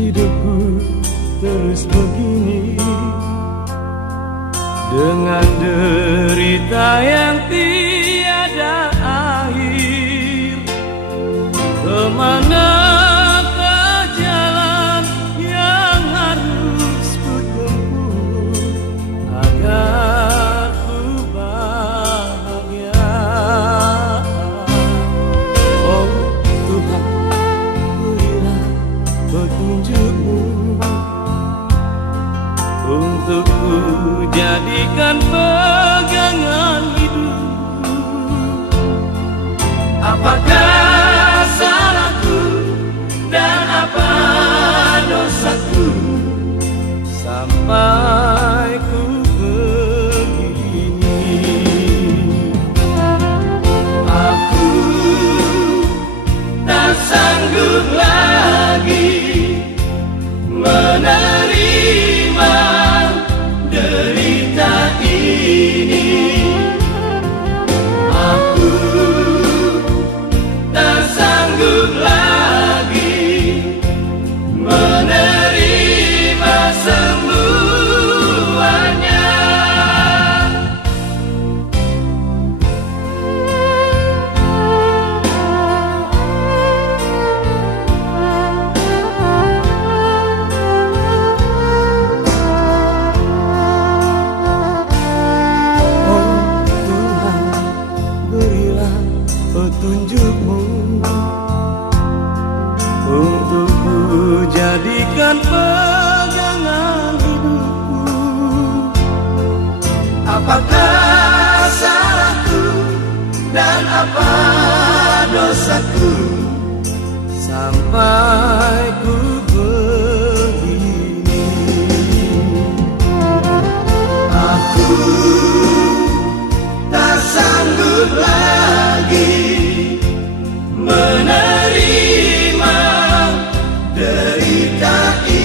hidupku terus begini, dengan derita yang tiada akhir. Kemana jalan yang harus ku tempuh agar ku bahagia? Oh Tuhan, berilah petunjuk-Mu untuk ku jadikan pegangan hidup. Apakah salahku dan apa dosaku sampai ku begini? Aku tak sanggup lagi menerima derita ini. Aku tak sanggup lagi menerima semuanya. Petunjuk-Mu untuk ku jadikan pegangan hidupku. Apakah salahku dan apa dosaku sampai ku begini? Aku tak sanggup lagi menerima derita ini.